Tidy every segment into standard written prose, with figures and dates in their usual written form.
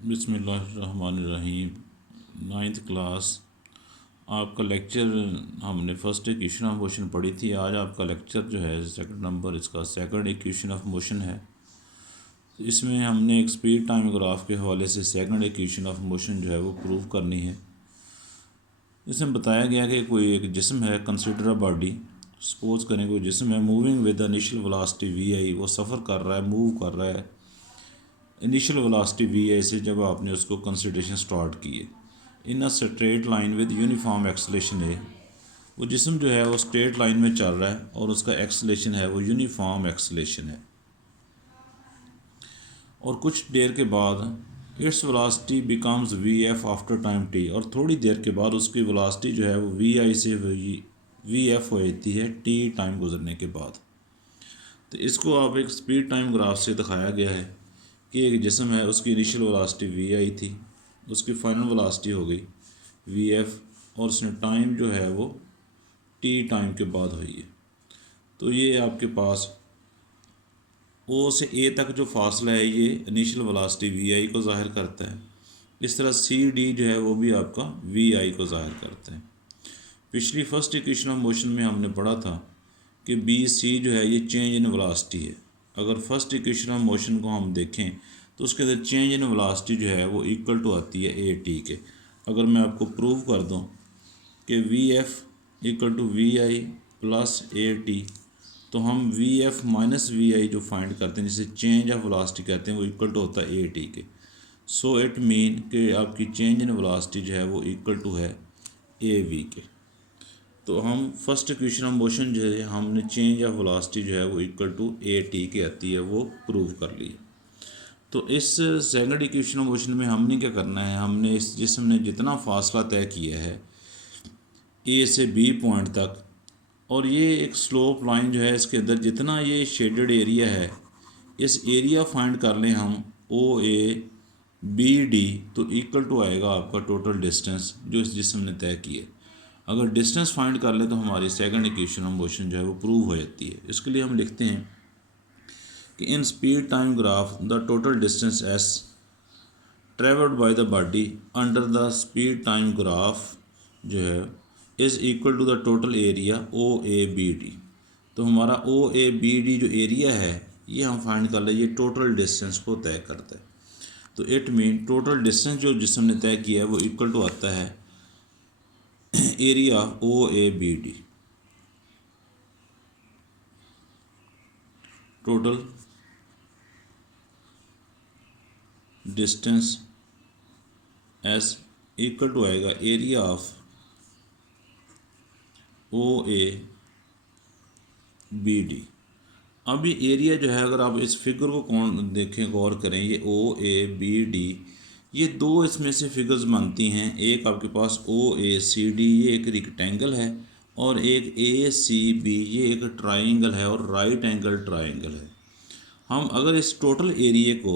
बिस्मिल्लाहिर्रहमानिर्रहीम। Ninth class आपका lecture हमने फर्स्ट इक्वेशन ऑफ मोशन पढ़ी थी। आज आपका लेक्चर जो है सेकंड नंबर इसका सेकंड इक्वेशन ऑफ मोशन है। इसमें हमने एक स्पीड टाइम ग्राफ के हवाले से सेकंड इक्वेशन ऑफ मोशन जो है वो प्रूव करनी है। इसमें बताया गया कि कोई एक जिस्म है, कंसिडर अ बॉडी। सपोज करें कोई जिस्म है moving with initial velocity V, वो सफ़र कर रहा है, मूव कर रहा है इनिशियल वेलोसिटी वी से जब आपने उसको कंसिडरेशन स्टार्ट की है। In a straight line with uniform acceleration है। वो जिस्म जो है वो स्ट्रेट लाइन में चल रहा है और उसका एक्सलेशन है वो यूनिफॉर्म एक्सलेशन है। और कुछ देर के बाद its velocity becomes V F after time T, और थोड़ी देर के बाद उसकी वेलोसिटी जो है वो वी आई से वी एफ हो जाती है टी टाइम गुजरने के बाद। तो इसको आप एक स्पीड टाइम ग्राफ से दिखाया गया है कि एक जिस्म है, उसकी इनिशियल वेलोसिटी वी आई थी, उसकी फाइनल वेलोसिटी हो गई वी एफ, और उसने टाइम जो है वो टी टाइम के बाद हुई है। तो ये आपके पास ओ से ए तक जो फासला है ये इनिशियल वेलोसिटी वी आई को ज़ाहिर करता है। इस तरह सी डी जो है वो भी आपका वी आई को ज़ाहिर करता है। पिछली फर्स्ट इक्वेशन ऑफ मोशन में हमने पढ़ा था कि बी सी जो है ये चेंज इन वेलोसिटी है। अगर फर्स्ट इक्वेशन ऑफ मोशन को हम देखें तो उसके अंदर चेंज इन वेलोसिटी जो है वो इक्वल टू आती है ए टी के। अगर मैं आपको प्रूव कर दूं कि V F equal to V I plus A T, तो हम V F minus V I जो फाइंड करते हैं, जिसे चेंज ऑफ वेलोसिटी कहते हैं, वो इक्वल टू होता है ए टी के। सो इट मीन कि आपकी चेंज इन वेलोसिटी जो है वो इक्वल टू है ए वी के। तो हम फर्स्ट इक्वेशन ऑफ मोशन जो है हमने चेंज ऑफ वेलोसिटी जो है वो इक्वल टू ए टी के आती है वो प्रूव कर ली। तो इस सेकंड इक्वेशन ऑफ मोशन में हमने क्या करना है, हमने इस जिस्म ने जितना फासला तय किया है ए से बी पॉइंट तक, और ये एक स्लोप लाइन जो है इसके अंदर जितना ये शेडेड एरिया है, इस एरिया फाइंड कर लें हम ओ ए बी डी, तो इक्वल टू आएगा आपका टोटल डिस्टेंस जो इस जिस्म ने तय की है। अगर डिस्टेंस फाइंड कर ले तो हमारी सेकंड इक्वेशन ऑफ मोशन जो है वो प्रूव हो जाती है। इसके लिए हम लिखते हैं कि in speed time graph the total distance S travelled by the body under the speed time graph जो है is equal to the total area O A B D. तो हमारा ओ ए बी डी जो area है ये हम find कर ले, ये टोटल डिस्टेंस को तय करता है। तो इट मीन टोटल डिस्टेंस जो जिसम ने तय किया है वो इक्वल टू आता है area O A B D. Total distance S equal to आएगा area of O A B D. अब ये एरिया जो है, अगर आप इस फिगर को कौन देखें, गौर करें, ये ओ ए बी डी, ये दो इसमें से फिगर्स बनती हैं। एक आपके पास ओ ए सी डी, ये एक रिक्टेंगल है, और एक ए सी बी, ये एक ट्राइंगल है और राइट एंगल ट्राइंगल है। हम अगर इस टोटल एरिया को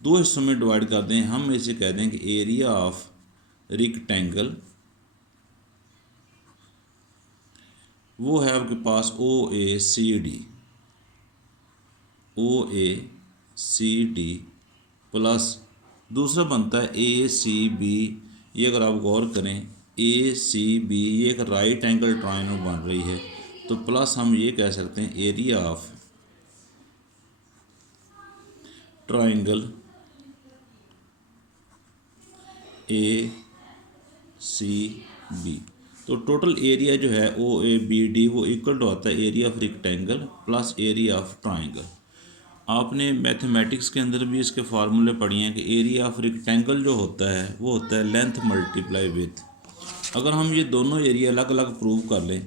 दो हिस्सों में डिवाइड कर दें, हम इसे कह दें कि एरिया ऑफ रिक्टेंगल वो है आपके पास ओ ए सी डी, ओ ए सी डी प्लस दूसरा बनता है ए सी बी। ये अगर आप गौर करें ए सी बी ये एक राइट एंगल ट्रायंगल बन रही है, तो प्लस हम ये कह सकते हैं area of triangle A C B. तो टोटल एरिया जो है ओ ए बी डी वो इक्वल टू आता है area of rectangle plus area of triangle. आपने मैथमेटिक्स के अंदर भी इसके फार्मूले पढ़े हैं कि एरिया ऑफ रेक्टेंगल जो होता है वो होता है लेंथ मल्टीप्लाई विथ। अगर हम ये दोनों एरिया अलग अलग प्रूव कर लें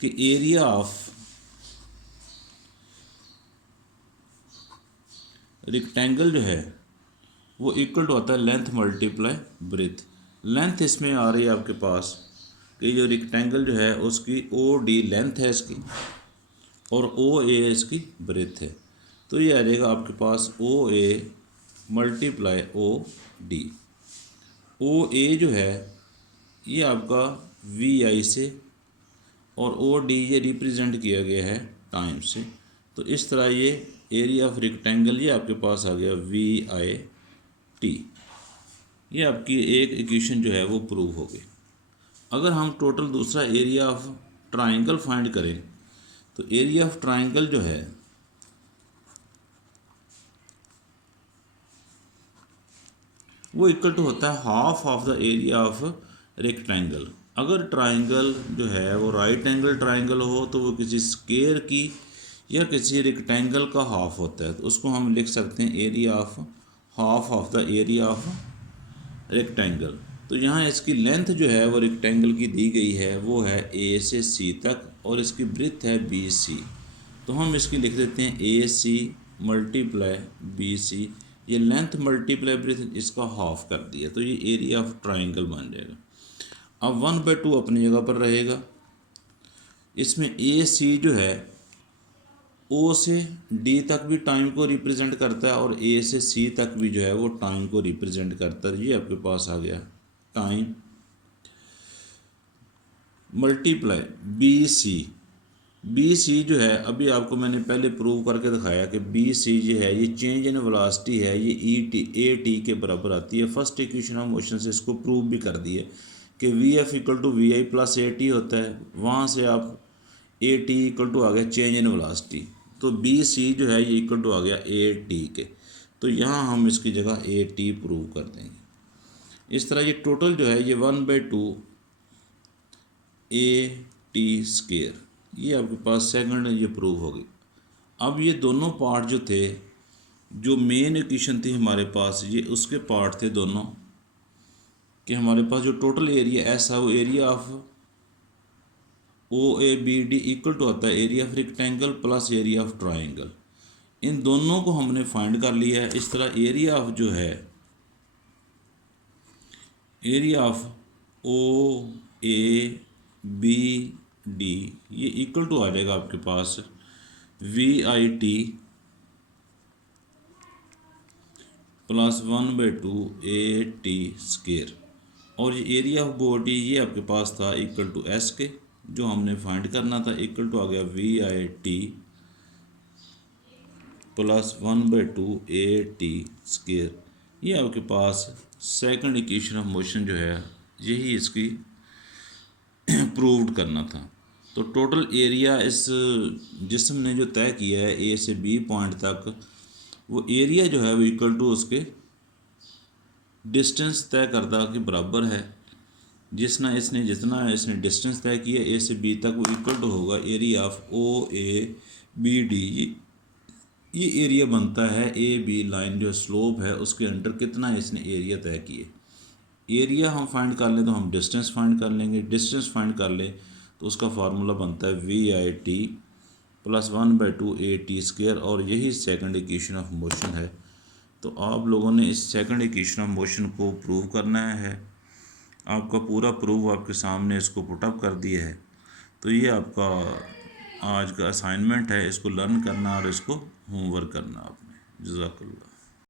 कि एरिया ऑफ रेक्टेंगल जो है वो इक्वल टू आता है लेंथ मल्टीप्लाई ब्रेथ। लेंथ इसमें आ रही है आपके पास कि जो रेक्टेंगल जो है उसकी ओ डी लेंथ है इसकी, और ओ ए इसकी ब्रेथ है। तो ये आ जाएगा आपके पास ओ ए मल्टीप्लाई ओ डी। ओ ए जो है ये आपका वी आई से, और ओ डी ये रिप्रेजेंट किया गया है टाइम से। तो इस तरह ये एरिया ऑफ रेक्टेंगल ये आपके पास आ गया वी आई टी। ये आपकी एक इक्वेशन जो है वो प्रूव हो गई। अगर हम टोटल दूसरा एरिया ऑफ ट्राइंगल फाइंड करें तो एरिया ऑफ ट्राइंगल जो है वो इक्वल टू होता है half of the area of rectangle. अगर ट्राइंगल जो है वो राइट एंगल ट्राइंगल हो तो वो किसी स्क्वायर की या किसी रेक्टेंगल का हाफ होता है, तो उसको हम लिख सकते हैं area of half of the area of rectangle. तो यहाँ इसकी लेंथ जो है वो रेक्टेंगल की दी गई है, वो है ए से सी तक और इसकी ब्रेथ है बी सी। तो हम इसकी लिख देते हैं ए सी मल्टीप्लाई बी सी, ये लेंथ मल्टीप्लाई ब्रेथ इसका हाफ कर दिया, तो ये एरिया ऑफ ट्राइंगल बन जाएगा। अब 1/2 अपनी जगह पर रहेगा। इसमें ए सी जो है ओ से डी तक भी टाइम को रिप्रेजेंट करता है और ए से सी तक भी जो है वो टाइम को रिप्रेजेंट करता है। ये आपके पास आ गया टाइम मल्टीप्लाई बी सी जो है अभी आपको मैंने पहले प्रूव करके दिखाया कि बी सी जो है ये चेंज इन वेलोसिटी है, ये ए टी के बराबर आती है। फर्स्ट इक्वेशन ऑफ मोशन से इसको प्रूव भी कर दिए कि V F equal to V I plus A T होता है। वहाँ से आप ए टी इक्वल टू आ गया चेंज इन वेलोसिटी, तो बी सी जो है ये इक्वल टू आ गया ए टी के। तो यहाँ हम इसकी जगह ए टी प्रूव कर देंगे। इस तरह ये टोटल जो है ये 1/2 ए टी स्क्वायर, ये आपके पास सेकंड ये प्रूव हो गई। अब ये दोनों पार्ट जो थे, जो मेन इक्वेशन थी हमारे पास, ये उसके पार्ट थे दोनों कि हमारे पास जो टोटल एरिया ऐसा वो area of O A B D equal to होता है area of rectangle plus area of triangle. इन दोनों को हमने फाइंड कर लिया है। इस तरह एरिया ऑफ जो है area of O A B D ये इक्वल टू आ जाएगा आपके पास V I T plus 1/2 A T square. और ये एरिया ऑफ बॉडी ये आपके पास था इक्वल टू एस के, जो हमने फाइंड करना था, इक्वल टू आ गया V I T plus 1/2 A T square. ये आपके पास सेकंड इक्वेशन ऑफ मोशन जो है यही इसकी प्रूव्ड करना था। तो टोटल एरिया इस जिस्म ने जो तय किया है ए से बी पॉइंट तक, वो एरिया जो है वो इक्वल टू उसके डिस्टेंस तय करता के बराबर है। जितना इसने डिस्टेंस तय किया ए से बी तक, वो इक्वल टू होगा area of O A B D. ये एरिया बनता है ए बी लाइन जो स्लोप है उसके अंडर कितना इसने एरिया तय किए। एरिया हम फाइंड कर लें तो हम डिस्टेंस फाइंड कर लेंगे, डिस्टेंस फाइंड कर लें तो उसका फार्मूला बनता है V I T plus 1/2 A T square, और यही सेकंड इक्वेशन ऑफ मोशन है। तो आप लोगों ने इस सेकंड इक्वेशन ऑफ मोशन को प्रूव करना है। आपका पूरा प्रूफ आपके सामने इसको पुटअप कर दिया है। तो ये आपका आज का असाइनमेंट है, इसको लर्न करना और इसको होमवर्क करना आपने। जज़ाकल्लाह।